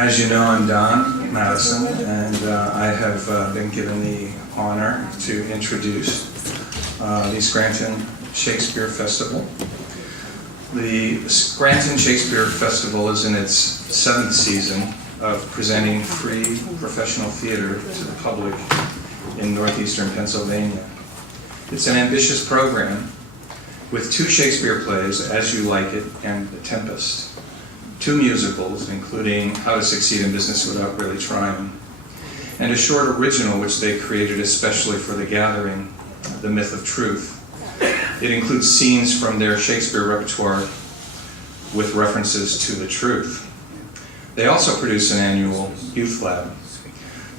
As you know, I'm Don Madison, and I have been given the honor to introduce the Scranton Shakespeare Festival. The Scranton Shakespeare Festival is in its 7th season of presenting free professional theater to the public in northeastern Pennsylvania. It's an ambitious program with 2 Shakespeare plays, As You Like It and The Tempest, 2 musicals, including How to Succeed in Business Without Really Trying, and a short original which they created especially for the gathering, The Myth of Truth. It includes scenes from their Shakespeare repertoire with references to the truth. They also produce an annual youth lab.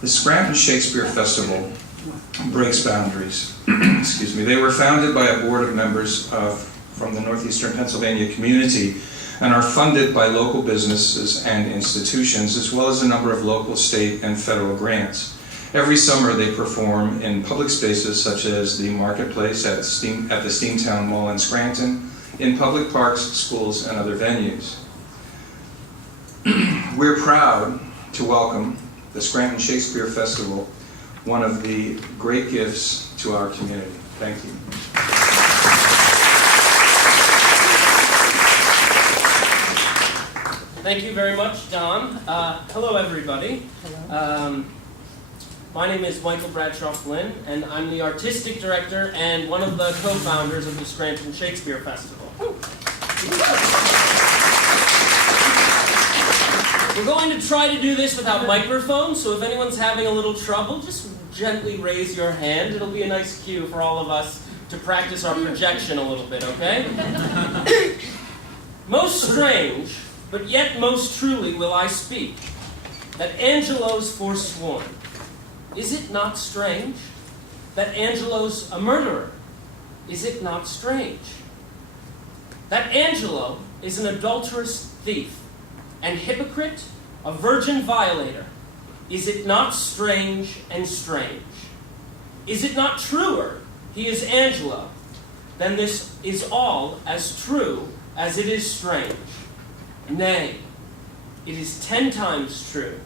The Scranton Shakespeare Festival breaks boundaries. Excuse me. They were founded by a board of members from the northeastern Pennsylvania community and are funded by local businesses and institutions, as well as a number of local, state, and federal grants. Every summer they perform in public spaces such as the Marketplace at the Steamtown Mall in Scranton, in public parks, schools, and other venues. We're proud to welcome the Scranton Shakespeare Festival, one of the great gifts to our community. Thank you. Thank you very much, Don. Hello, everybody. Hello. My name is Michael Bradshaw Flynn, and I'm the artistic director and one of the co-founders of the Scranton Shakespeare Festival. We're going to try to do this without microphones, so if anyone's having a little trouble, just gently raise your hand. It'll be a nice cue for all of us to practice our projection a little bit, okay? Most strange, but yet most truly will I speak, that Angelo's forsworn. Is it not strange? That Angelo's a murderer. Is it not strange? That Angelo is an adulterous thief, and hypocrite, a virgin violator. Is it not strange and strange? Is it not truer he is Angelo? Then this is all as true as it is strange. Nay, it is 10 times true,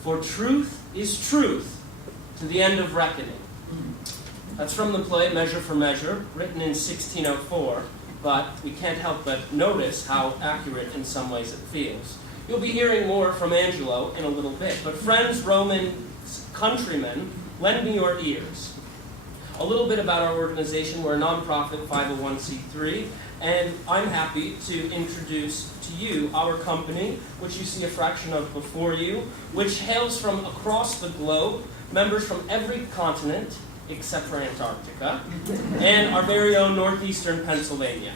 for truth is truth to the end of reckoning. That's from the play Measure for Measure, written in 1604, but we can't help but notice how accurate in some ways it feels. You'll be hearing more from Angelo in a little bit, but friends, Roman countrymen, lend me your ears. A little bit about our organization. We're a nonprofit 501c3, and I'm happy to introduce to you our company, which you see a fraction of before you, which hails from across the globe, members from every continent except for Antarctica, and our very own northeastern Pennsylvania.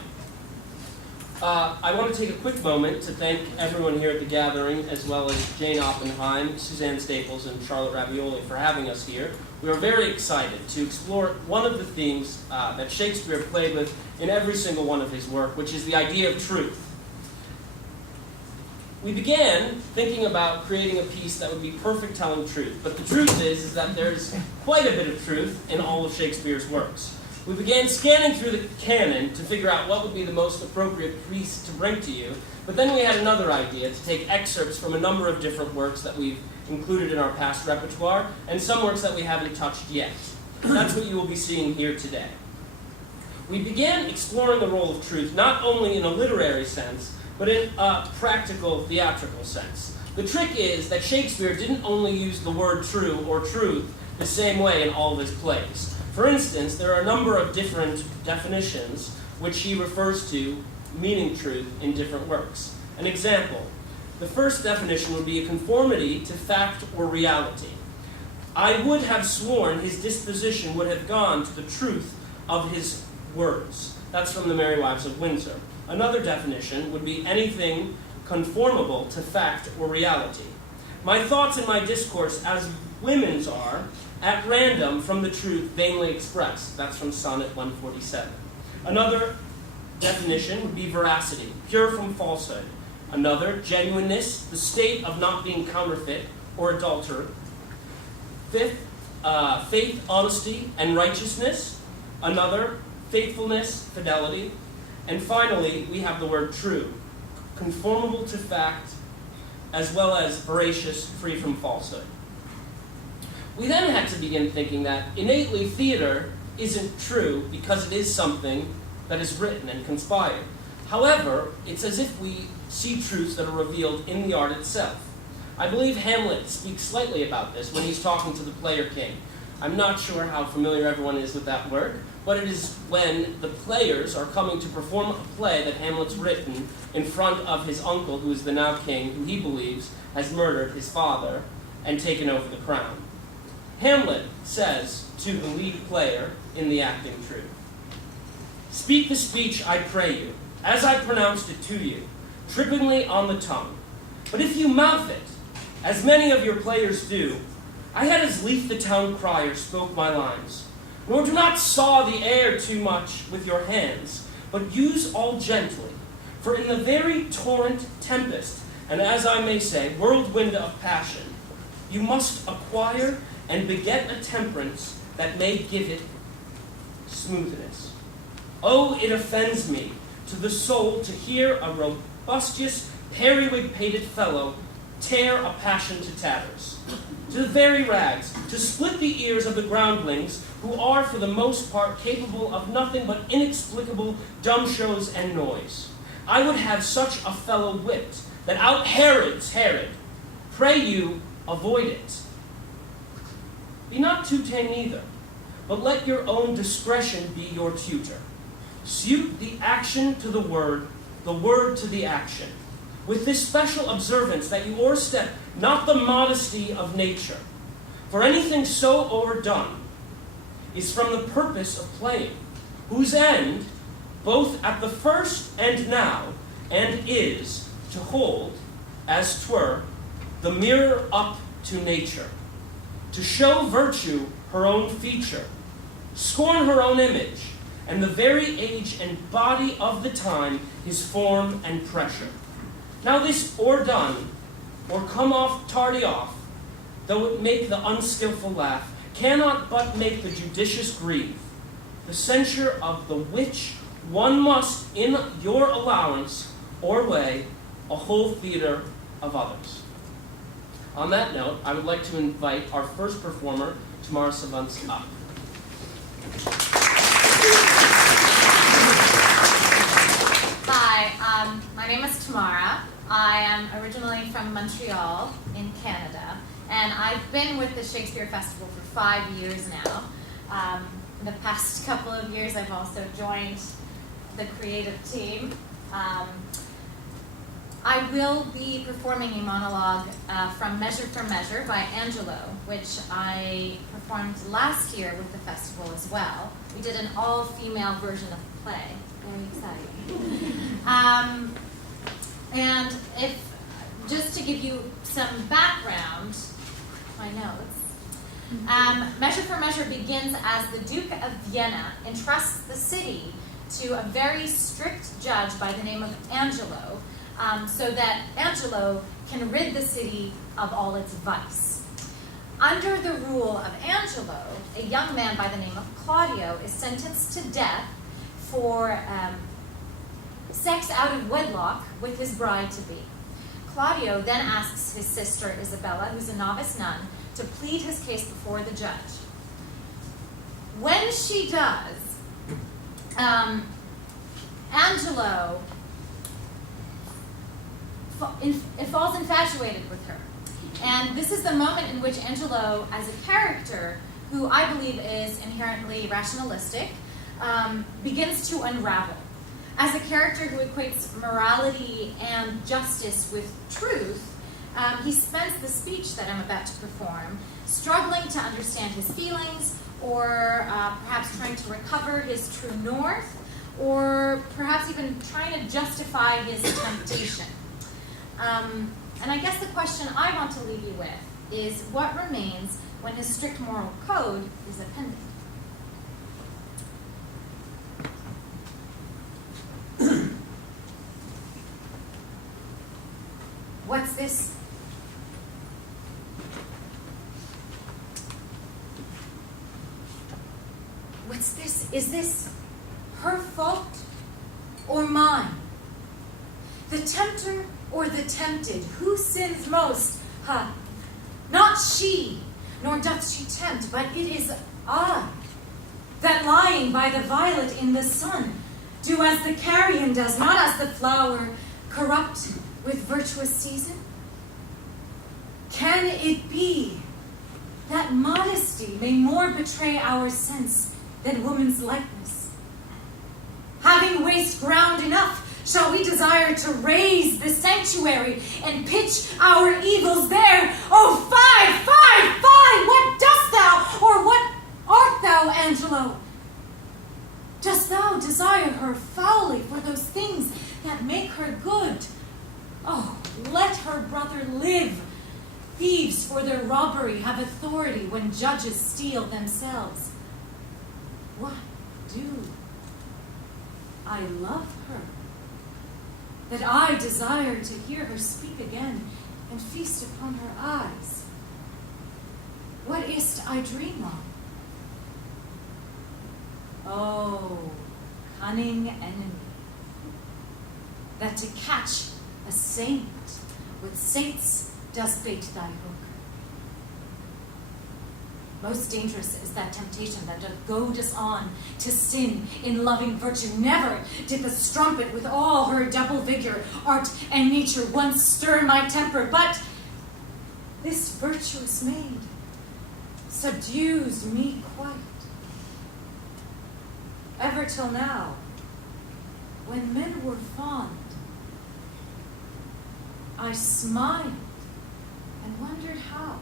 I want to take a quick moment to thank everyone here at the gathering, as well as Jane Oppenheim, Suzanne Staples, and Charlotte Ravioli for having us here. We are very excited to explore one of the themes that Shakespeare played with in every single one of his work, which is the idea of truth. We began thinking about creating a piece that would be perfect telling truth, but the truth is that there's quite a bit of truth in all of Shakespeare's works. We began scanning through the canon to figure out what would be the most appropriate piece to bring to you, but then we had another idea to take excerpts from a number of different works that we've included in our past repertoire, and some works that we haven't touched yet. That's what you will be seeing here today. We began exploring the role of truth not only in a literary sense, but in a practical, theatrical sense. The trick is that Shakespeare didn't only use the word true or truth the same way in all of his plays. For instance, there are a number of different definitions which he refers to meaning truth in different works. An example, the first definition would be a conformity to fact or reality. I would have sworn his disposition would have gone to the truth of his words. That's from the Merry Wives of Windsor. Another definition would be anything conformable to fact or reality. My thoughts in my discourse as women's are, at random from the truth vainly expressed. That's from Sonnet 147. Another definition would be veracity, pure from falsehood. Another, genuineness, the state of not being counterfeit or adulterate. Fifth, faith, honesty, and righteousness. Another, faithfulness, fidelity. And finally, we have the word true, conformable to fact, as well as veracious, free from falsehood. We then had to begin thinking that innately theater isn't true because it is something that is written and conspired. However, it's as if we see truths that are revealed in the art itself. I believe Hamlet speaks slightly about this when he's talking to the player king. I'm not sure how familiar everyone is with that work, but it is when the players are coming to perform a play that Hamlet's written in front of his uncle, who is the now king, who he believes has murdered his father and taken over the crown. Hamlet says to the lead player in the acting troupe, "Speak the speech, I pray you, as I pronounced it to you, trippingly on the tongue. But if you mouth it, as many of your players do, I had as lief the town crier spoke my lines. Nor do not saw the air too much with your hands, but use all gently. For in the very torrent tempest, and as I may say, whirlwind of passion, you must acquire and beget a temperance that may give it smoothness. Oh, it offends me to the soul to hear a robustious, periwig-pated fellow tear a passion to tatters, to the very rags, to split the ears of the groundlings, who are for the most part capable of nothing but inexplicable dumb shows and noise. I would have such a fellow whipped, that out Herods Herod. Pray you, avoid it. Be not too tame neither, but let your own discretion be your tutor. Suit the action to the word to the action, with this special observance that you o'erstep not the modesty of nature, for anything so overdone is from the purpose of playing, whose end, both at the first and now, and is to hold, as 'twere, the mirror up to nature, to show virtue her own feature, scorn her own image, and the very age and body of the time his form and pressure. Now this o'erdone, or come off tardy off, though it make the unskilful laugh, cannot but make the judicious grieve. The censure of the which one must, in your allowance or way, a whole theater of others." On that note, I would like to invite our first performer, Tamara Savants, up. Hi, my name is Tamara. I am originally from Montreal in Canada, and I've been with the Shakespeare Festival for 5 years now. In the past couple of years, I've also joined the creative team. I will be performing a monologue from Measure for Measure by Angelo, which I performed last year with the festival as well. We did an all-female version of the play. Very exciting. And just to give you some background, my notes, Measure for Measure begins as the Duke of Vienna entrusts the city to a very strict judge by the name of Angelo, so that Angelo can rid the city of all its vice. Under the rule of Angelo, a young man by the name of Claudio is sentenced to death for sex out of wedlock with his bride-to-be. Claudio then asks his sister Isabella, who's a novice nun, to plead his case before the judge. When she does, Angelo falls infatuated with her. And this is the moment in which Angelo, as a character, who I believe is inherently rationalistic, begins to unravel. As a character who equates morality and justice with truth, he spends the speech that I'm about to perform struggling to understand his feelings, or perhaps trying to recover his true north, or perhaps even trying to justify his temptation. And I guess the question I want to leave you with is what remains when his strict moral code is appended. What's this? What's this? Is this her fault or mine? The tempter or the tempted? Who sins most? Ha! Not she, nor doth she tempt, but it is I, that lying by the violet in the sun, do as the carrion does, not as the flower, corrupt with virtuous season? Can it be that modesty may more betray our sense than woman's likeness? Having waste ground enough, shall we desire to raise the sanctuary and pitch our evils there? Oh, fie, fie, fie! What dost thou, or what art thou, Angelo? Dost thou desire her foully for those things that make her good? Oh, let her brother live. Thieves for their robbery have authority when judges steal themselves. What do? I love her, that I desire to hear her speak again and feast upon her eyes. What is't I dream of? Oh, cunning enemy, that to catch a saint with saints does bait thy hook. Most dangerous is that temptation that doth goad us on to sin in loving virtue. Never did the strumpet with all her double vigor, art and nature once stir my temper, but this virtuous maid subdues me quite. Ever till now, when men were fond, I smiled and wondered how.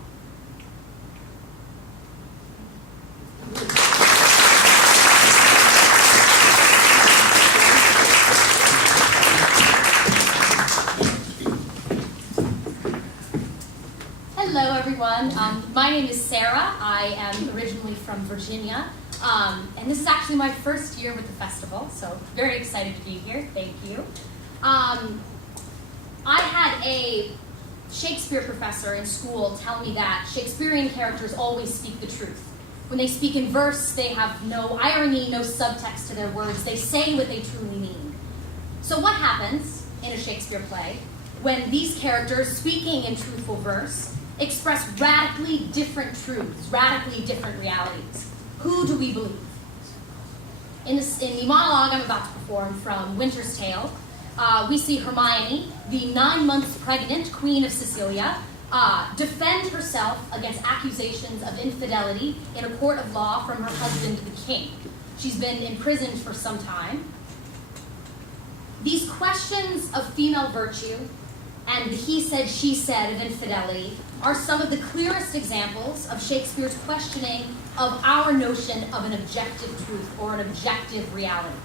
Hello, everyone. My name is Sarah. I am originally from Virginia, and this is actually my first year with the festival, so very excited to be here. Thank you. I had a Shakespeare professor in school tell me that Shakespearean characters always speak the truth. When they speak in verse, they have no irony, no subtext to their words. They say what they truly mean. So what happens in a Shakespeare play when these characters, speaking in truthful verse, express radically different truths, radically different realities? Who do we believe? In the monologue I'm about to perform from Winter's Tale, we see Hermione, the 9 months pregnant Queen of Sicilia, defend herself against accusations of infidelity in a court of law from her husband, the king. She's been imprisoned for some time. These questions of female virtue and the he said, she said of infidelity are some of the clearest examples of Shakespeare's questioning of our notion of an objective truth or an objective reality.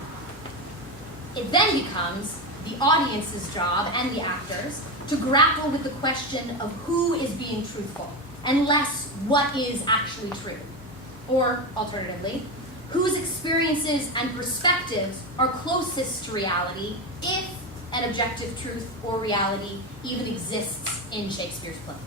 It then becomes the audience's job and the actors to grapple with the question of who is being truthful, and less what is actually true. Or, alternatively, whose experiences and perspectives are closest to reality, if an objective truth or reality even exists in Shakespeare's plays.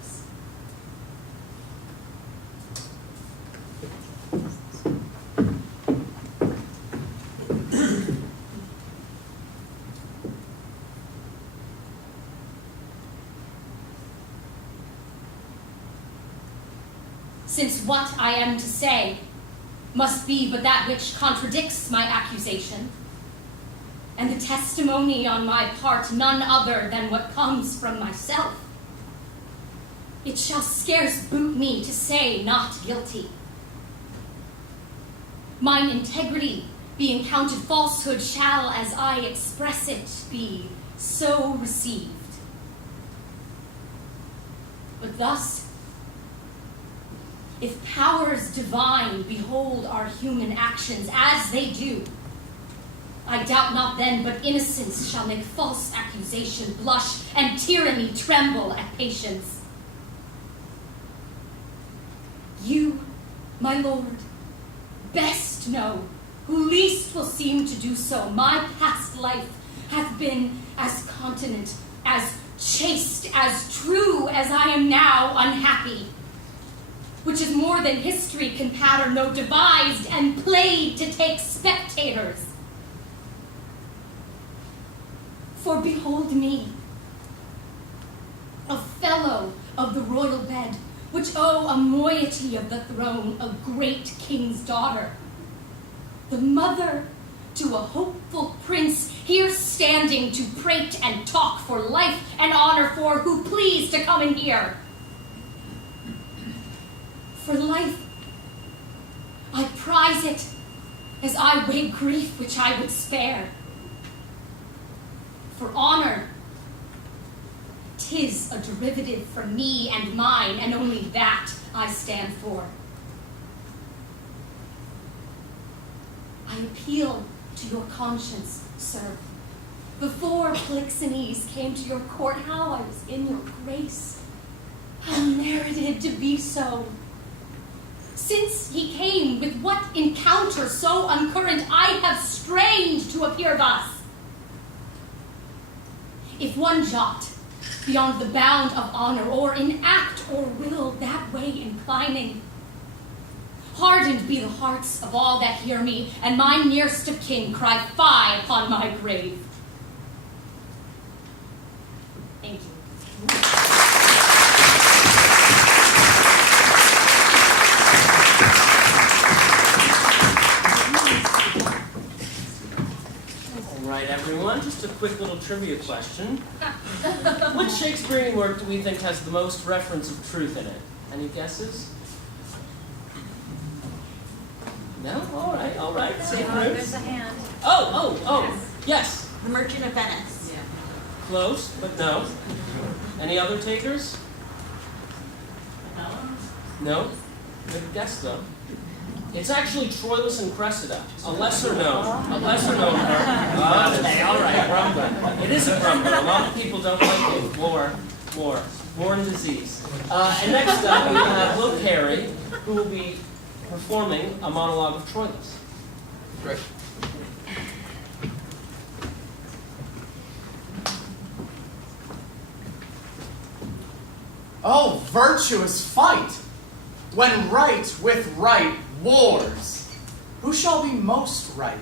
Since what I am to say must be but that which contradicts my accusation, and the testimony on my part none other than what comes from myself, it shall scarce boot me to say not guilty. Mine integrity, being counted falsehood, shall, as I express it, be so received. But thus, if powers divine behold our human actions as they do, I doubt not then but innocence shall make false accusation blush and tyranny tremble at patience. You, my lord, best know, who least will seem to do so, my past life hath been as continent, as chaste, as true as I am now unhappy, which is more than history can pattern, no devised and played to take spectators. For behold me, a fellow of the royal bed, which owe a moiety of the throne, a great king's daughter, the mother to a hopeful prince, here standing to prate and talk for life and honor, for who please to come in here. For life, I prize it, as I weigh grief which I would spare. For honor, 'tis a derivative for me and mine, and only that I stand for. I appeal to your conscience, sir. Before Polixenes came to your court, how I was in your grace, how merited to be so. Since he came, with what encounter so uncurrent, I have strained to appear thus. If one jot beyond the bound of honor, or in act or will that way inclining, hardened be the hearts of all that hear me, and my nearest of kin cry fie upon my grave. Thank you. All right, everyone, just a quick little trivia question. Which Shakespearean work do we think has the most reference of truth in it? Any guesses? No? All right. Safe There's roots. a hand. Oh, yes. The Merchant of Venice. Yeah. Close, but no. Any other takers? No? Good guess, though. It's actually Troilus and Cressida, a lesser known work. Okay, all right, Grumbler. It is a Grumbler. A lot of people don't like it. War and disease. And next up, we have Will Carey, who will be performing a monologue of Troilus. Great. Oh, virtuous fight! When right with right wars, who shall be most right?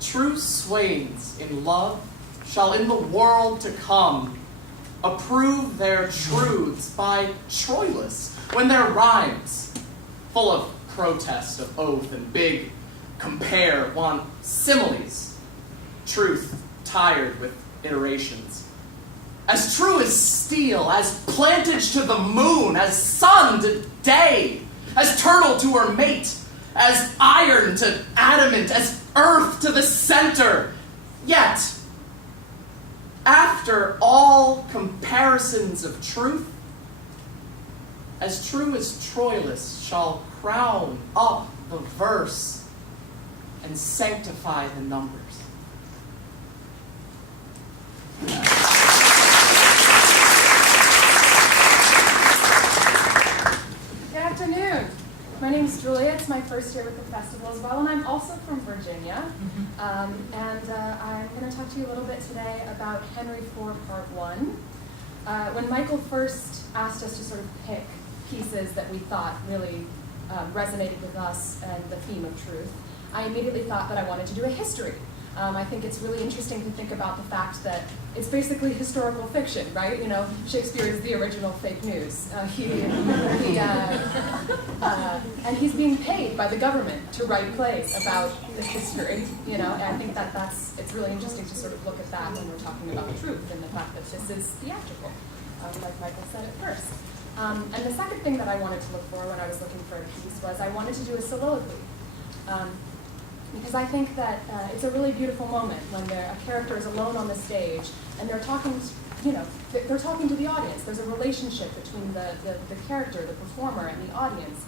True swains in love shall in the world to come approve their truths by Troilus, when their rhymes, full of protest of oath and big compare, want similes, truth tired with iterations. As true as steel, as plantage to the moon, as sun to day, as turtle to her mate, as iron to adamant, as earth to the center. Yet, after all comparisons of truth, as true as Troilus shall crown up the verse and sanctify the numbers. Good afternoon. My name is Julia. It's my first year with the festival as well, and I'm also from Virginia. I'm going to talk to you a little bit today about Henry IV Part 1. When Michael first asked us to sort of pick pieces that we thought really resonated with us and the theme of truth, I immediately thought that I wanted to do a history. I think it's really interesting to think about the fact that it's basically historical fiction, right? You know, Shakespeare is the original fake news. And he's being paid by the government to write plays about the history, you know, and I think that it's really interesting to sort of look at that when we're talking about truth and the fact that this is theatrical, like Michael said at first. And the second thing that I wanted to look for when I was looking for a piece was I wanted to do a soliloquy. Because I think that it's a really beautiful moment when a character is alone on the stage and they're talking, they're talking to the audience. There's a relationship between the character, the performer, and the audience,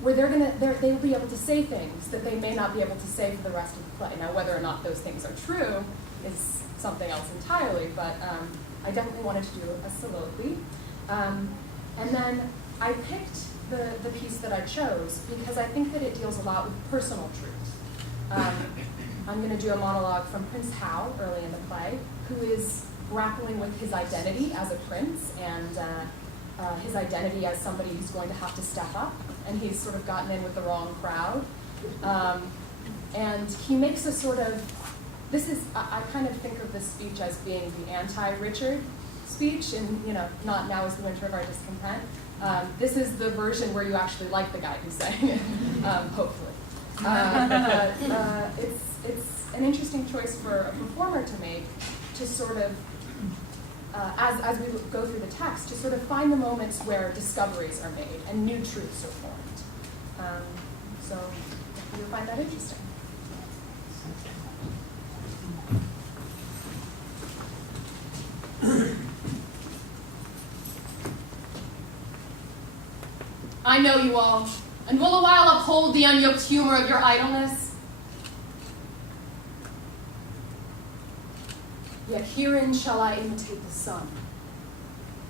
where they'll be able to say things that they may not be able to say for the rest of the play. Now, whether or not those things are true is something else entirely, but I definitely wanted to do a soliloquy. And then I picked the piece that I chose because I think that it deals a lot with personal truth. I'm going to do a monologue from Prince Hal early in the play, who is grappling with his identity as a prince and his identity as somebody who's going to have to step up, and he's sort of gotten in with the wrong crowd. And he makes a sort of this is, I kind of think of this speech as being the anti-Richard speech, and not now is the winter of our discontent. This is the version where you actually like the guy who's saying it, hopefully. It's an interesting choice for a performer to make, to sort of, as we go through the text, to sort of find the moments where discoveries are made and new truths are formed. So you'll find that interesting. I know you all, and will a while uphold the unyoked humor of your idleness. Yet herein shall I imitate the sun,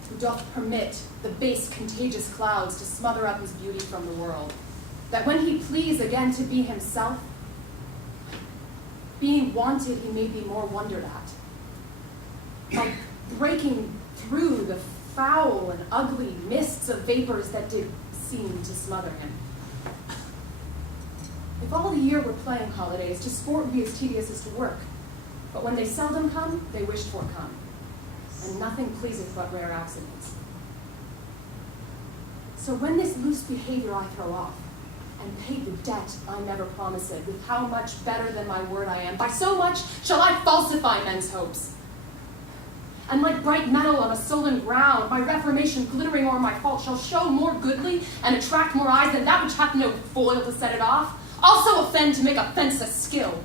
who doth permit the base contagious clouds to smother up his beauty from the world, that when he please again to be himself, being wanted he may be more wondered at, by breaking through the foul and ugly mists of vapors that did seem to smother him. If all the year were playing holidays, to sport would be as tedious as to work. But when they seldom come, they wished for come, and nothing pleaseth but rare accidents. So when this loose behavior I throw off, and pay the debt I never promised, with how much better than my word I am, by so much shall I falsify men's hopes. And like bright metal on a sullen ground, my reformation glittering o'er my fault shall show more goodly and attract more eyes than that which hath no foil to set it off, also offend to make offense a skill.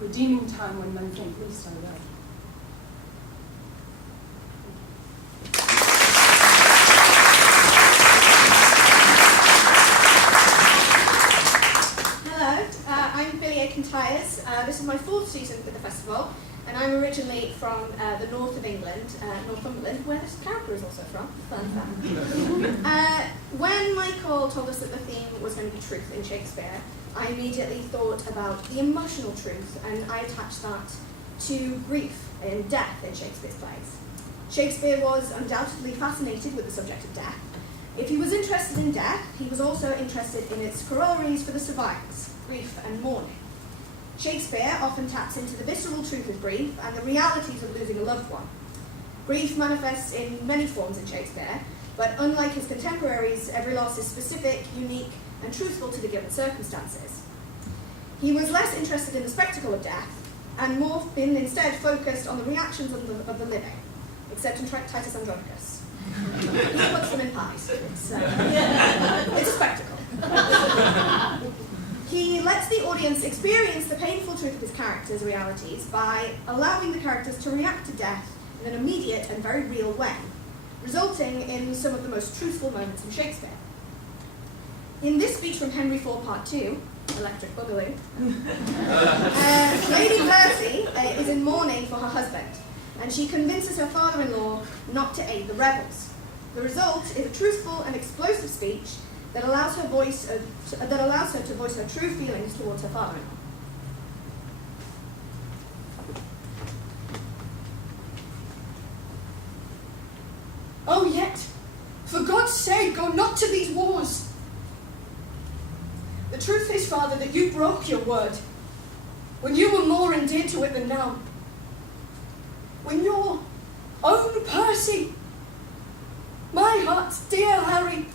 Redeeming time when men think least I will. I'm Billy Akintyres. This is my 4th season with the festival, and I'm originally from the north of England, Northumberland, where this character is also from. Fun fact. When Michael told us that the theme was going to be truth in Shakespeare, I immediately thought about the emotional truth, and I attached that to grief and death in Shakespeare's plays. Shakespeare was undoubtedly fascinated with the subject of death. If he was interested in death, he was also interested in its corollaries for the survivors, grief and mourning. Shakespeare often taps into the visceral truth of grief and the realities of losing a loved one. Grief manifests in many forms in Shakespeare, but unlike his contemporaries, every loss is specific, unique, and truthful to the given circumstances. He was less interested in the spectacle of death, and more been instead focused on the reactions of the living, except in Titus Andronicus. He puts them in pies. It's a spectacle. He lets the audience experience the painful truth of his characters' realities by allowing the characters to react to death in an immediate and very real way, resulting in some of the most truthful moments in Shakespeare. In this speech from Henry IV, Part 2, Electric Boogaloo, Lady Percy is in mourning for her husband, and she convinces her father-in-law not to aid the rebels. The result is a truthful and explosive speech that allows her to voice her true feelings towards her father-in-law. Oh, yet, for God's sake, go not to these wars. The truth is, Father, that you broke your word when you were more endeared to it than now. When your own Percy, my heart's dear Harry,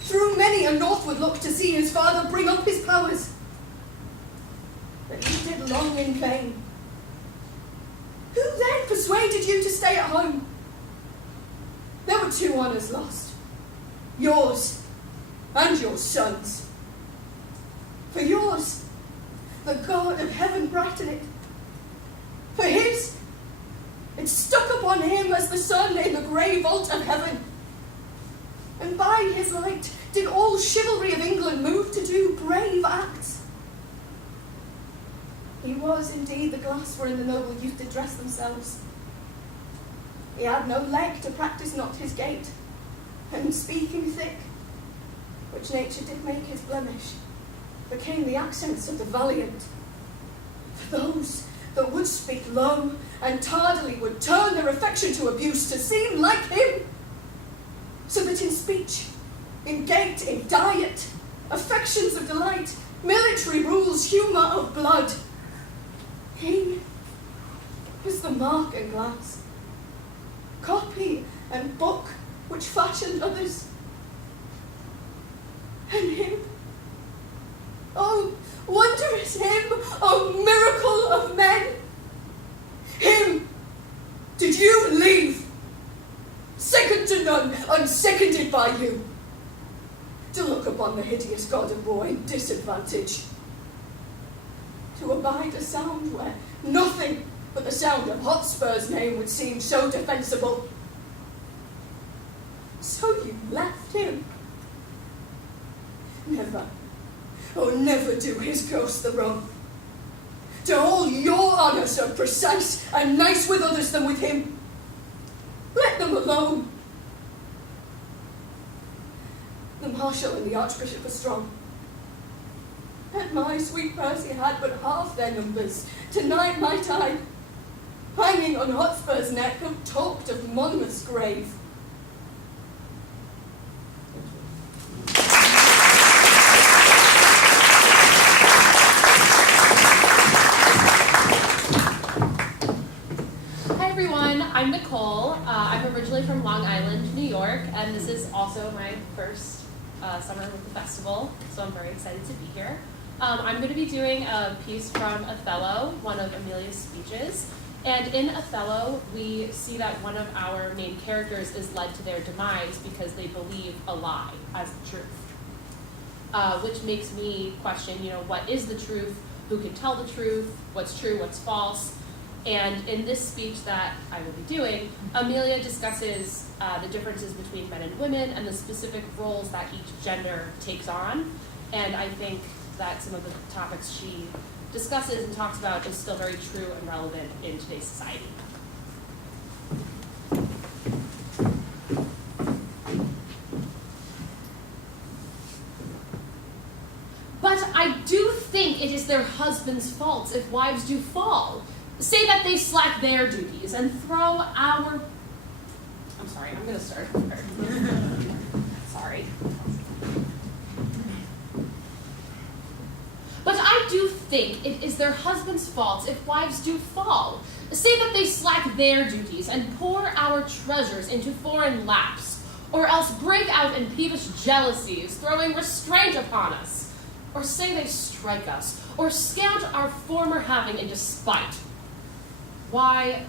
through many a northward look to see his father bring up his powers, but he did long in vain. Who then persuaded you to stay at home? There were 2 honours lost, yours and your son's. For yours, the God of heaven brightened it. For his, it stuck upon him as the sun in the grey vault of heaven. And by his light did all chivalry of England move to do brave acts. He was indeed the glass wherein the noble youth did dress themselves. He had no leg to practise not his gait, and speaking thick, which nature did make his blemish, became the accents of the valiant. For those that would speak low and tardily would turn their affection to abuse to seem like him, so that in speech, in gait, in diet, affections of delight, military rules, humour of blood. He is the mark and glass, copy and book which fashioned others. And him, oh, wondrous him, oh, miracle of men, him did you leave, second to none, unseconded by you, to look upon the hideous god of war in disadvantage, to abide a sound where nothing but the sound of Hotspur's name would seem so defensible. So you left him. Never, oh never do his ghost the wrong. To hold your honour so precise and nice with others than with him. Let them alone. The Marshal and the Archbishop are strong. And my sweet Percy had but half their numbers. Tonight might I, hanging on Hotspur's neck, have talked of Monmouth's grave. Hi everyone, I'm Nicole. I'm originally from Long Island, New York, and this is also my first summer with the festival, so I'm very excited to be here. I'm going to be doing a piece from Othello, one of Amelia's speeches, and in Othello we see that one of our main characters is led to their demise because they believe a lie as the truth, which makes me question, what is the truth, who can tell the truth, what's true, what's false. And in this speech that I will be doing, Amelia discusses the differences between men and women and the specific roles that each gender takes on. And I think that some of the topics she discusses and talks about is still very true and relevant in today's society. But I do think it is their husband's faults if wives do fall. Say that they slack their duties and throw our... I'm sorry, I'm going to start over. Sorry. But I do think it is their husband's faults if wives do fall. Say that they slack their duties and pour our treasures into foreign laps, or else break out in peevish jealousies, throwing restraint upon us. Or say they strike us, or scant our former having in despite. Why,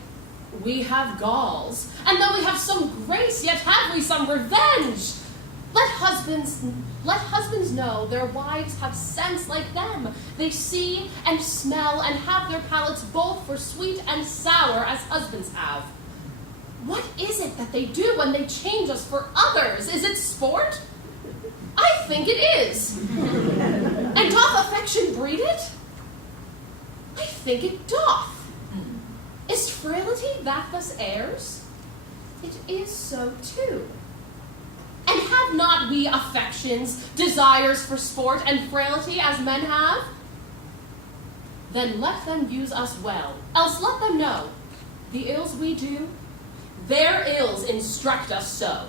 we have galls, and though we have some grace, yet have we some revenge. Let husbands know their wives have sense like them. They see and smell and have their palates both for sweet and sour as husbands have. What is it that they do when they change us for others? Is it sport? I think it is. And doth affection breed it? I think it doth. Is frailty that thus errs? It is so too. And have not we affections, desires for sport, and frailty as men have? Then let them use us well, else let them know, the ills we do, their ills instruct us so.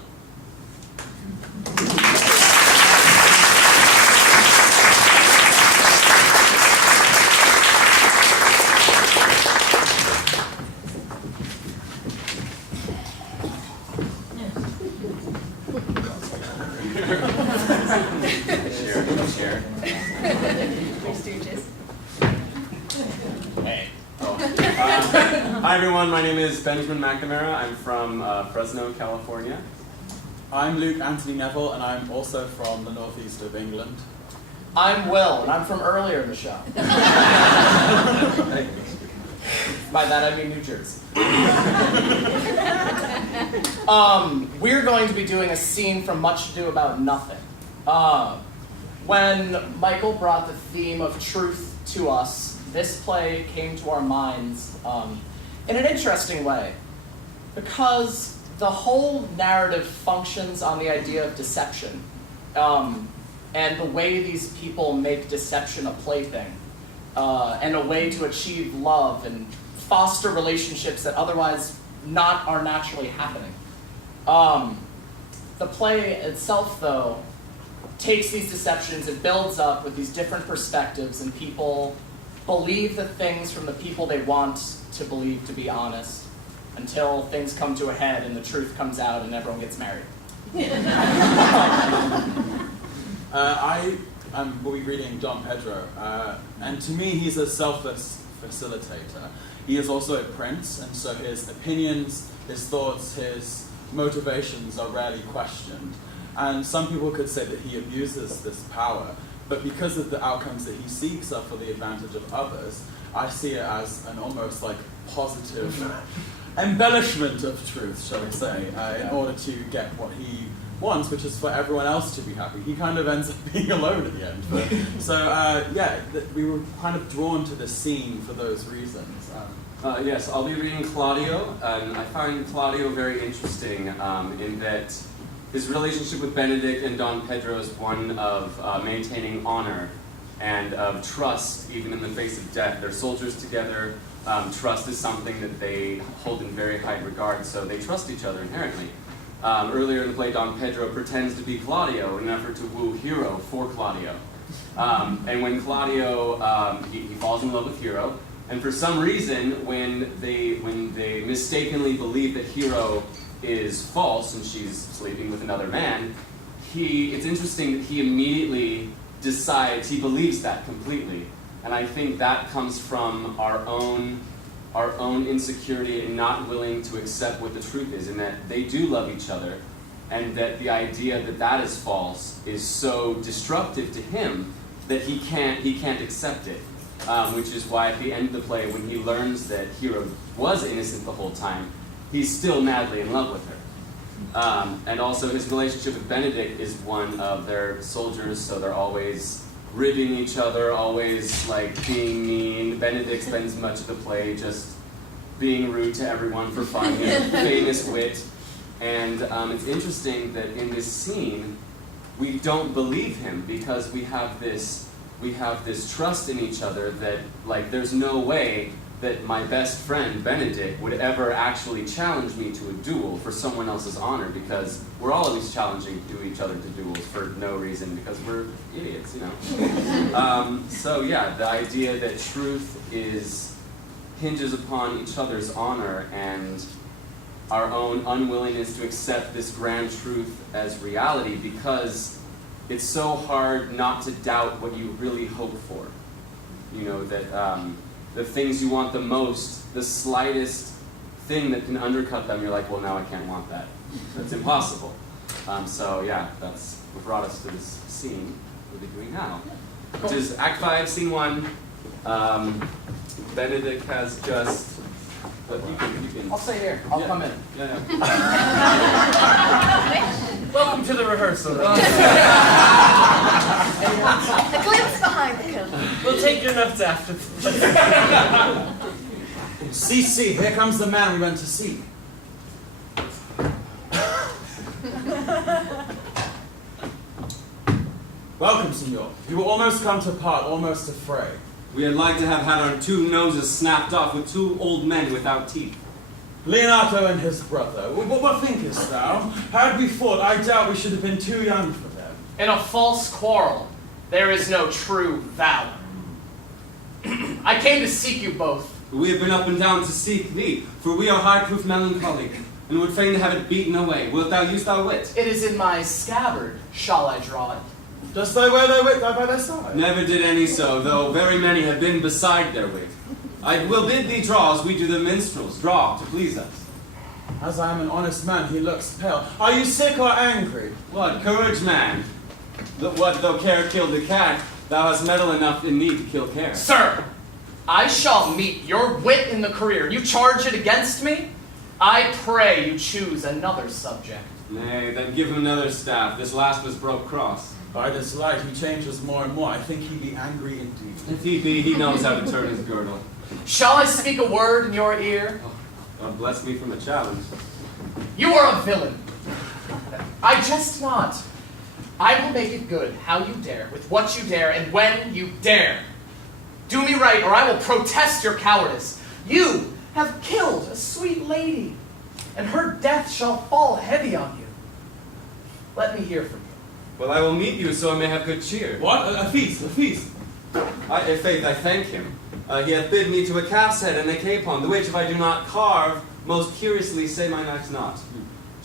Hi everyone, my name is Benjamin McNamara. I'm from Fresno, California. I'm Luke Anthony Neville, and I'm also from the northeast of England. I'm Will, and I'm from earlier in the show. By that I mean New Jersey. We're going to be doing a scene from Much Ado About Nothing. When Michael brought the theme of truth to us, this play came to our minds in an interesting way, because the whole narrative functions on the idea of deception, and the way these people make deception a plaything, and a way to achieve love and foster relationships that otherwise are naturally happening. The play itself, though, takes these deceptions and builds up with these different perspectives, and people believe the things from the people they want to believe to be honest, until things come to a head and the truth comes out and everyone gets married. I will be reading Don Pedro, and to me he's a selfless facilitator. He is also a prince, and so his opinions, his thoughts, his motivations are rarely questioned. And some people could say that he abuses this power, but because of the outcomes that he seeks are for the advantage of others, I see it as an almost like positive embellishment of truth, shall we say, in order to get what he wants, which is for everyone else to be happy. He kind of ends up being alone at the end. We were kind of drawn to the scene for those reasons. Yes, I'll be reading Claudio, and I find Claudio very interesting in that his relationship with Benedict and Don Pedro is one of maintaining honor and of trust, even in the face of death. They're soldiers together. Trust is something that they hold in very high regard, so they trust each other inherently. Earlier in the play, Don Pedro pretends to be Claudio in an effort to woo Hero for Claudio. And when Claudio, he falls in love with Hero, and for some reason, when they mistakenly believe that Hero is false and she's sleeping with another man, it's interesting that he immediately decides, he believes that completely. And I think that comes from our own insecurity and not willing to accept what the truth is, and that they do love each other, and that the idea that that is false is so destructive to him that he can't accept it. Which is why at the end of the play, when he learns that Hero was innocent the whole time, he's still madly in love with her. And also his relationship with Benedict is one of their soldiers, so they're always ribbing each other, always like being mean. Benedict spends much of the play just being rude to everyone for fun, famous wit. And it's interesting that in this scene, we don't believe him because we have this trust in each other that, like, there's no way that my best friend, Benedict, would ever actually challenge me to a duel for someone else's honor, because we're always challenging each other to duels for no reason, because we're idiots, you know? So yeah, the idea that truth hinges upon each other's honor and our own unwillingness to accept this grand truth as reality, because it's so hard not to doubt what you really hope for. You know, that the things you want the most, the slightest thing that can undercut them, you're like, well, now I can't want that. That's impossible. So yeah, that's what brought us to this scene we'll be doing now, which is Act 5, Scene 1. Benedict has just... You can. I'll stay here. I'll come in. Yeah. Welcome to the rehearsal. A glimpse behind the curtain. We'll take your notes after. See, here comes the man we went to see. Welcome, senor. You will almost come to part, almost to fray. We had like to have had our two noses snapped off with two old men without teeth. Leonardo and his brother. What thinkest thou? Had we fought, I doubt we should have been too young for them. In a false quarrel, there is no true valor. I came to seek you both. We have been up and down to seek thee, for we are high-proof melancholy, and would fain have it beaten away. Wilt thou use thy wit? It is in my scabbard, shall I draw it? Dost thou wear thy wit by thy side? Never did any so, though very many have been beside their wit. I will bid thee draw as we do the minstrels, draw to please us. As I am an honest man, he looks pale. Are you sick or angry? What courage, man? What though care killed the cat, thou hast mettle enough in thee to kill care. Sir, I shall meet your wit in the career. You charge it against me? I pray you choose another subject. Nay, then give him another staff. This last was broke cross. By this light he changes more and more. I think he be angry indeed. If he be, he knows how to turn his girdle. Shall I speak a word in your ear? Oh, God bless me from a challenge. You are a villain. I jest not. I will make it good how you dare, with what you dare, and when you dare. Do me right, or I will protest your cowardice. You have killed a sweet lady, and her death shall fall heavy on you. Let me hear from you. Well, I will meet you so I may have good cheer. What? A feast, a feast. In faith, I thank him. He hath bid me to a calf's head and a capon, the which if I do not carve, most curiously say my knight's not.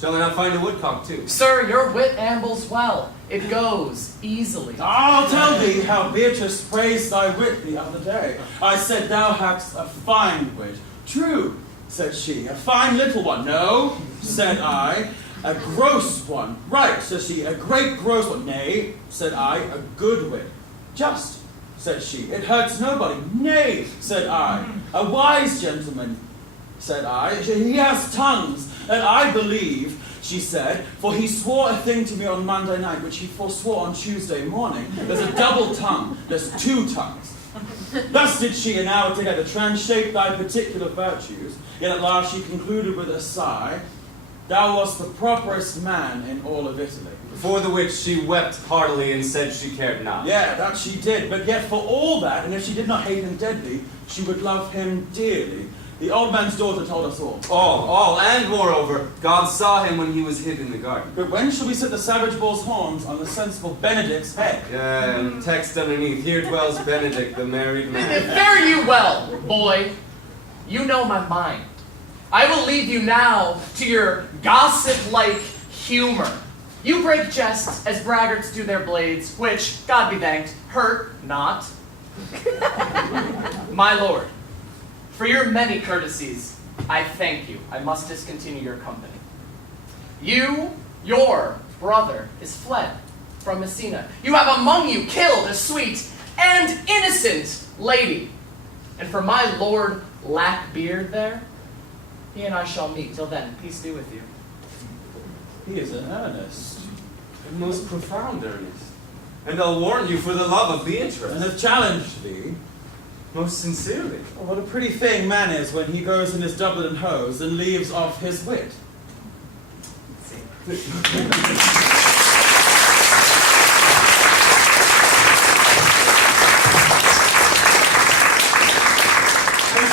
Shall I not find a woodcock too? Sir, your wit ambles well. It goes easily. I'll tell thee how Beatrice praised thy wit the other day. I said thou hadst a fine wit. True, said she, a fine little one. No, said I, a gross one. Right, said she, a great gross one. Nay, said I, a good wit. Just, said she, it hurts nobody. Nay, said I, a wise gentleman, said I, he has tongues, and I believe, she said, for he swore a thing to me on Monday night, which he forswore on Tuesday morning. There's a double tongue, there's two tongues. Thus did she an hour together transhape thy particular virtues, yet at last she concluded with a sigh, thou wast the properest man in all of Italy. For the which she wept heartily and said she cared not. Yeah, that she did, but yet for all that, and if she did not hate him deadly, she would love him dearly. The old man's daughter told us all. All, and moreover, God saw him when he was hid in the garden. But when shall we set the savage bull's horns on the sensible Benedict's head? Yeah, and text underneath, here dwells Benedict, the married man. Fare you well, boy. You know my mind. I will leave you now to your gossip-like humor. You break jests as braggarts do their blades, which, God be thanked, hurt not. My lord, for your many courtesies, I thank you. I must discontinue your company. Your brother, is fled from Messina. You have among you killed a sweet and innocent lady. And for my lord Lackbeard there, he and I shall meet. Till then, peace be with you. He is in earnest. A most profound earnest. And I'll warn you for the love of Beatrice. And have challenged thee. Most sincerely. Oh, what a pretty thing man is when he goes in his doublet and hose and leaves off his wit. I'm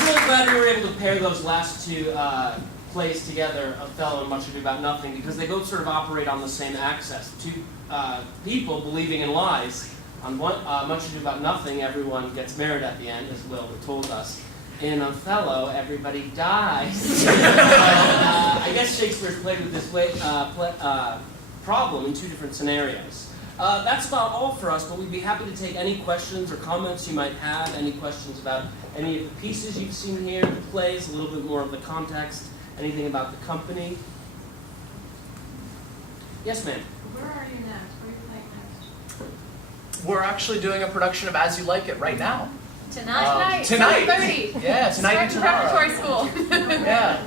really glad we were able to pair those last two plays together, Othello and Much Ado About Nothing, because they both sort of operate on the same axis. Two people believing in lies. On one, Much Ado About Nothing, everyone gets married at the end, as Will told us. In Othello, everybody dies. So, I guess Shakespeare's played with this problem in two different scenarios. That's about all for us, but we'd be happy to take any questions or comments you might have, any questions about any of the pieces you've seen here, the plays, a little bit more of the context, anything about the company. Yes, ma'am? Where are you next? Where are you playing next? We're actually doing a production of As You Like It right now. Tonight. Tonight. 7:30. Yeah, tonight and tomorrow. Preparatory school. Yeah.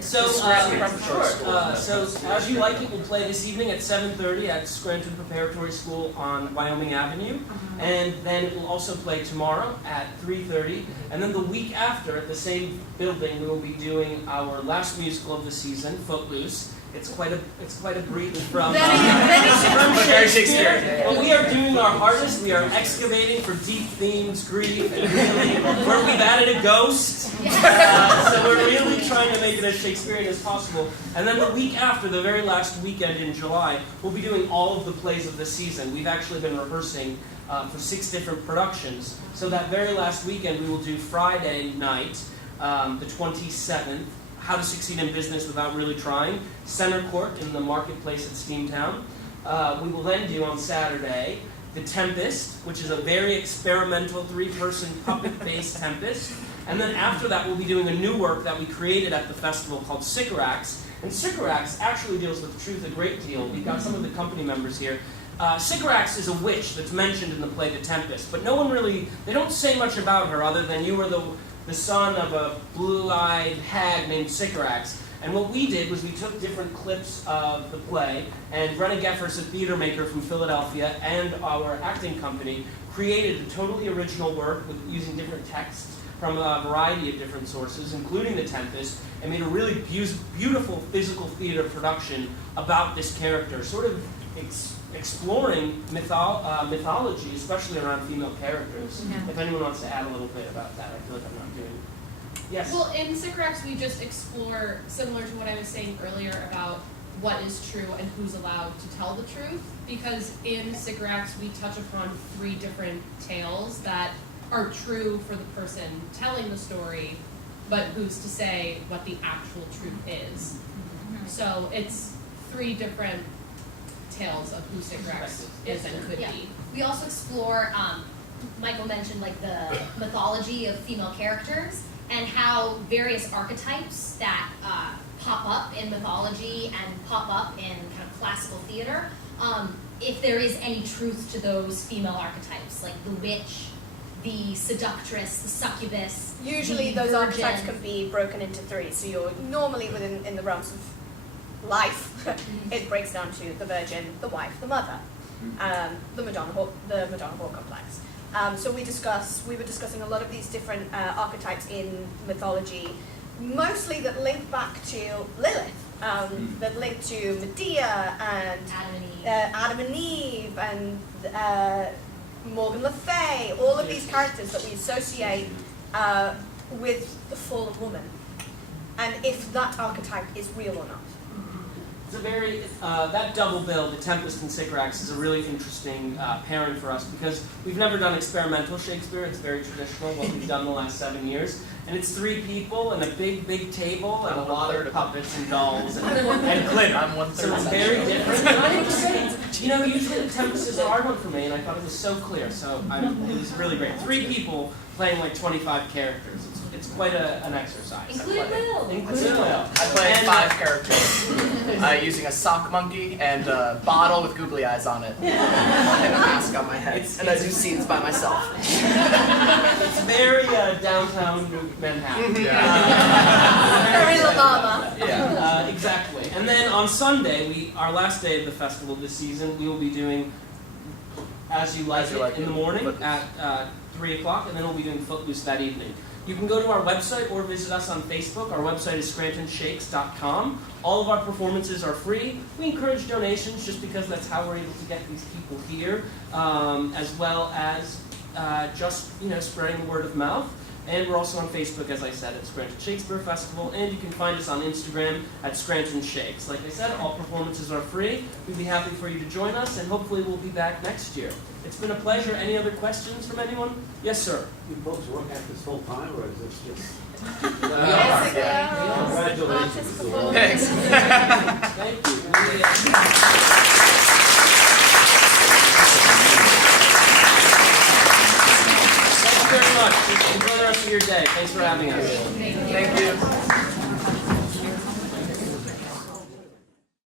So, Scranton Preparatory School. so As You Like It will play this evening at 7:30 at Scranton Preparatory School on Wyoming Avenue. And then it will also play tomorrow at 3:30. And then the week after, at the same building, we will be doing our last musical of the season, Footloose. It's quite a breach from Shakespeare. But we are doing our hardest. We are excavating for deep themes, grief, and really, where we've added a ghost. So we're really trying to make it as Shakespearean as possible. And then the week after, the very last weekend in July, we'll be doing all of the plays of the season. We've actually been rehearsing for 6 different productions. So that very last weekend, we will do Friday night, the 27th, How to Succeed in Business Without Really Trying, Center Court in the Marketplace at Steamtown. We will then do on Saturday, The Tempest, which is a very experimental 3-person puppet-based Tempest. And then after that, we'll be doing a new work that we created at the festival called Sycorax. And Sycorax actually deals with truth a great deal. We've got some of the company members here. Sycorax is a witch that's mentioned in the play The Tempest, but no one really, they don't say much about her other than you were the son of a blue-eyed hag named Sycorax. And what we did was we took different clips of the play, and Brenna Geffers, a theater maker from Philadelphia, and our acting company created a totally original work with using different texts from a variety of different sources, including The Tempest, and made a really beautiful physical theater production about this character, sort of exploring mythology, especially around female characters. Yeah. If anyone wants to add a little bit about that, I feel like I'm not doing. Yes? Well, in Sycorax, we just explore, similar to what I was saying earlier about what is true and who's allowed to tell the truth, because in Sycorax we touch upon 3 different tales that are true for the person telling the story, but who's to say what the actual truth is. So it's 3 different tales of who Sycorax is and could be. We also explore, Michael mentioned like the mythology of female characters and how various archetypes that pop up in mythology and pop up in kind of classical theater, if there is any truth to those female archetypes, like the witch, the seductress, the succubus. Usually the those virgin. archetypes can be broken into 3. So you're normally in the realms of life. It breaks down to the virgin, the wife, the mother, the Madonna Whore complex. So we were discussing a lot of these different archetypes in mythology, mostly that link back to Lilith, that link to Medea and Adam and Eve and Morgan Le Fay, all of these characters that we associate with the fallen woman, and if that archetype is real or not. It's a very, that double bill, the Tempest and Sycorax, is a really interesting pairing for us because we've never done experimental Shakespeare. It's very traditional, what we've done the last 7 years. And it's 3 people and a big, big table and a lot of puppets and dolls and glitter. So it's very different. And I have to say, you know, usually the Tempest is a hard one for me, and I thought it was so clear. So it was really great. 3 people playing like 25 characters. It's quite an exercise. Including Will. Including Will. I played 5 characters using a sock monkey and a bottle with googly eyes on it and a mask on my head. And I do scenes by myself. It's very downtown Manhattan. Very La Mama. Yeah, exactly. And then on Sunday, our last day of the festival this season, we will be doing As You Like It in the morning at 3 o'clock, and then we'll be doing Footloose that evening. You can go to our website or visit us on Facebook. Our website is scrantonshakes.com. All of our performances are free. We encourage donations just because that's how we're able to get these people here, as well as just spreading the word of mouth. And we're also on Facebook, as I said, at Scranton Shakespeare Festival, and you can find us on Instagram at Scranton Shakes. Like I said, all performances are free. We'd be happy for you to join us, and hopefully we'll be back next year. It's been a pleasure. Any other questions from anyone? Yes, sir. You folks work at this full time, or is this just... Congratulations. Thanks. Thank you. Thank you very much. Enjoy the rest of your day. Thanks for having us. Thank you.